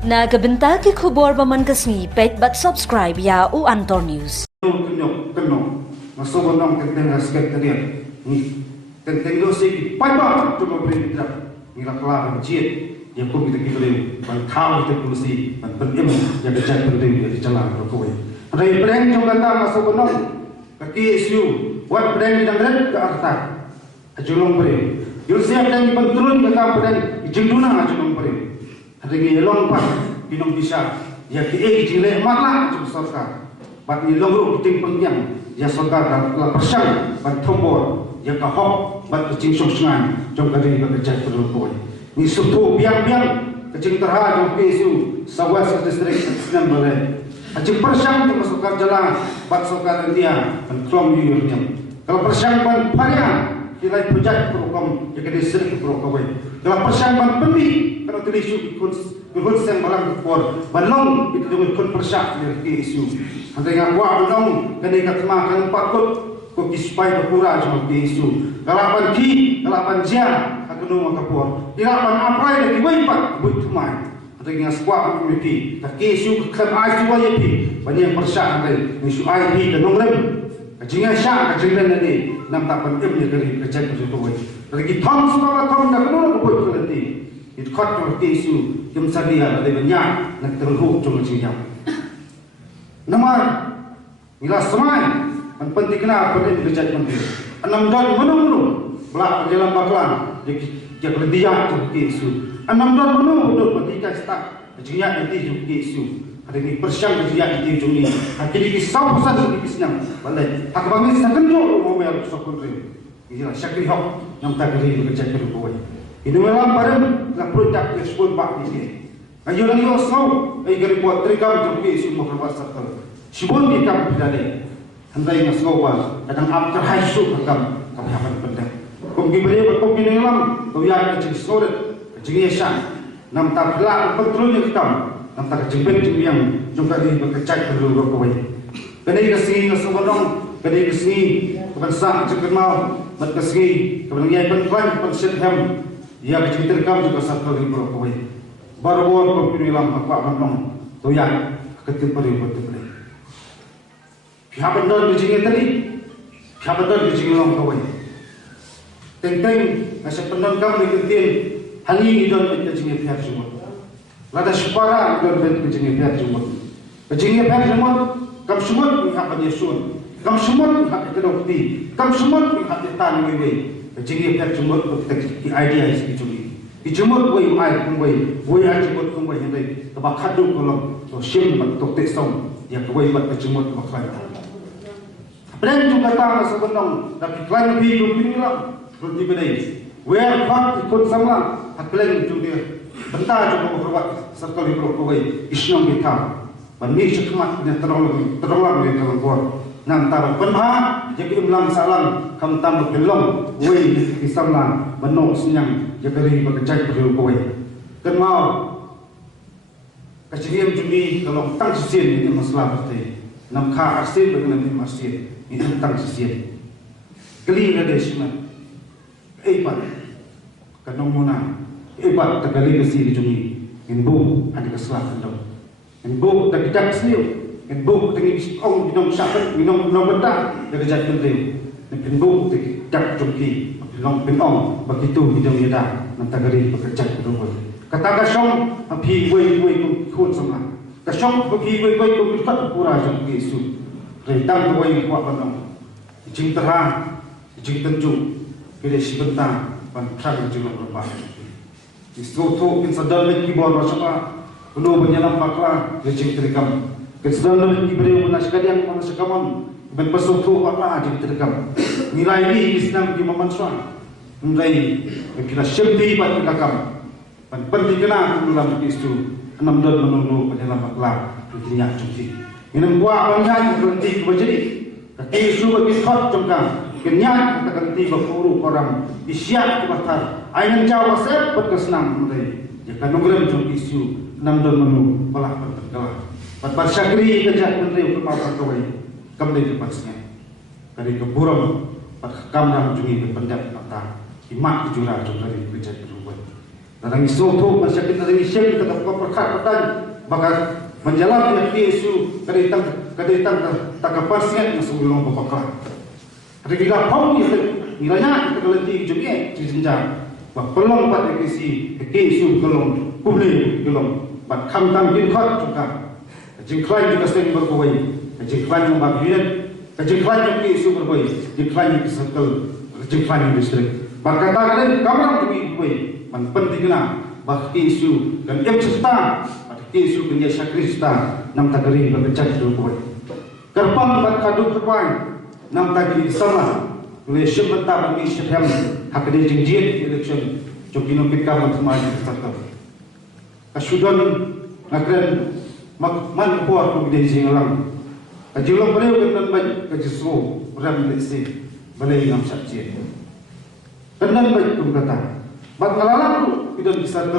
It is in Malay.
Nagabenta ki khubor baman kasni pet bat subscribe ya u Antor News. Kenok masuk nong tentang aspek tadi ni tentang dosi pai tu mau beri kita ni lah kelar jid yang pun kita beri tahu kita polisi penting yang kerja penting di jalan berkoi. Ada brand yang kata masuk nong kaki isu buat brand yang red ke arta ajulong beri. Yul siap dan penturun ke brand jenduna ajulong beri. Ada yang long pas binong bisa ya ki jile malah ajul sarkar. Bat ni logro ting pengyang ya sarkar la persang ban thombor ya ka hok bat kecing sungsngan jong kadi ba kerja berkoi. Ni sutu biang-biang kecing terha jong kesu sawas distrik senam boleh. Ajing persang tu masukkan jalan bat sarkar India ban klom yurnya. Kalau persang ban parian kilai projek program ya kadi sering program. Kalau persang ban pendi kalau tulis ikut sen balang kuat balong itu dengan kun persyak di isu nanti ngakwa balong kini katma kan pakut ko kispai berpura cuma di isu kalapan jia akan makapur kalapan apply lagi wipat buat tumai nanti ngaswa community tak isu kan isu yapi banyak persyak nanti isu IP dan nongrem kajingan syak kajingan nanti nam tak penting dari kerja itu lagi thom semua thom dah kena buat nanti itu kot isu yang sadia ada banyak nak terhubung cuma ciam. Nomor bila semai penting kena penting kerja penting. 6 dan menu belak dalam bakalan dia berdiam tu isu. 6 dan menu penting start kerja nanti isu. Ada ni persiang kerja itu juni. Jadi kisah pasal kisahnya. Balai tak bangun sekarang jo mau bayar sokong rim. Inilah syakri hok yang tak kerja kerja berbuat. Ini memang pada nak produk ekspor bak ini. Ayo lagi osau, ayo gari buat terikam jadi semua kerja sektor. Sibun kita berdali. Hentai ngasau was, kadang after high school kakam kami akan benda. Kami beri berkopi dalam, kami ada kecil sore, kecil yasan. Nam tak belak kontrolnya kita, nam tak jemput yang juga di berkecak dulu berkopi. Kedai kesini ngasau kedai kesini kebangsaan cepat mau, berkesini kebangsaan penguat pensiun ya kecil terkam juga sektor di berkopi. Baru-baru pemilam apa bandong tu yang ketik beri betul beri. Pihak bandar di sini tadi, pihak bandar di sini orang kawai. Tentang nasi bandar kami ketik hari ini dan di sini pihak semua. Lada separa dan di sini pihak semua. Di sini pihak semua, kami semua pihak penyesuaian, kami semua pihak kedokti, kami semua pihak tanah ini. Di sini pihak semua di idea itu. Ijumut wei mai wei ajumut wei hentai tabak khadu kolom to sim bat to tesong ya wei bat ajumut bakai brand juga ta sebenong tapi klaim bi rupilah rupi bedai where fak ikut sama haklen juga bentar juga berbuat sekali berbuat islam kita bani cekmat dan terolong di dalam buat nanti penha jadi ulang salam kam tambah belum wei di samlan menong senyang jadi bekerja berkoi. Kan mau kecilian jumi kalau tang sisian ini masalah betul. Nam kah arsir berkenaan dengan masjid ini tang sisian. Kali ada semua. Ebat kanong muna. Ebat terkali besi di jumi. Inbu ada kesalahan dong. Inbu tak tidak sendiri. Inbu dengan ong minum syarat minum bedak dia kerja penting. Inbu tidak jumi. Long pinong begitu hidung dia nanti gari bekerja berubah. Kata kasong api wei kun sama. Kasong api wei kun kita pura jom isu. Retang wei kuat panong. Ijing terang, ijing tenju. Kira sebentar pan terang juga berubah. Isu tu insadal lagi bawa rasanya. Penuh penyelam pakla ijing terikam. Kesedal lagi beri menasihkan mana sekaman. Berpesuk tu pakla ijing terikam. Nilai ini Islam di memansuan. Nilai kita syekti pada kakam. Penting kena dalam isu 6 dan menunggu penyelam akhlak dunia cuci. Minum buah banyak berhenti berjadi. Isu bagi khot jengkang. Kenyak kita ganti berfuru orang isyak kebatar. Ayam Jawa saya berkesenang mulai. Jika nongkrong cuci isu 6 dan menunggu malah bertergalah. Pada syakri kerja menteri kemauan kawai. Kembali lepasnya. Dari keburung pada kamram jungi berpendak mata. Imak jurah dari kerja berubah. Darang isu tu masyarakat dari Syekh tetap perkhidmatan bakal menjalankan Yesus kadang tak kepastian masuk dalam babak. Ketika pau itu nilainya kita kelenti juga jenjang. Bah pelong pada kisi Yesus kelong publik kelong. Bah kamtam binkat juga. Jengklai juga sering berkuai. Jengklai yang bagian. Jengklai yang Yesus berkuai. Jengklai yang circle. Jengklai yang distrik. Bah katakan kamar tu berkuai. Man pentinglah bah Yesus dan serta Yesus dan Yesus Kristus nam tagari berkecat berkuai. Kerpang bat kadu kerpang nam tagi sama oleh sebentar bagi syaham hak dia jenjit election jokino pika matmai tertentu. Kasudan ngakren man puar ku dia singalang. Kajulong beliau dengan baik kajisu ram lesi balai ngam sakji. Kenan baik pun kata. Bat kalalang tidak bisa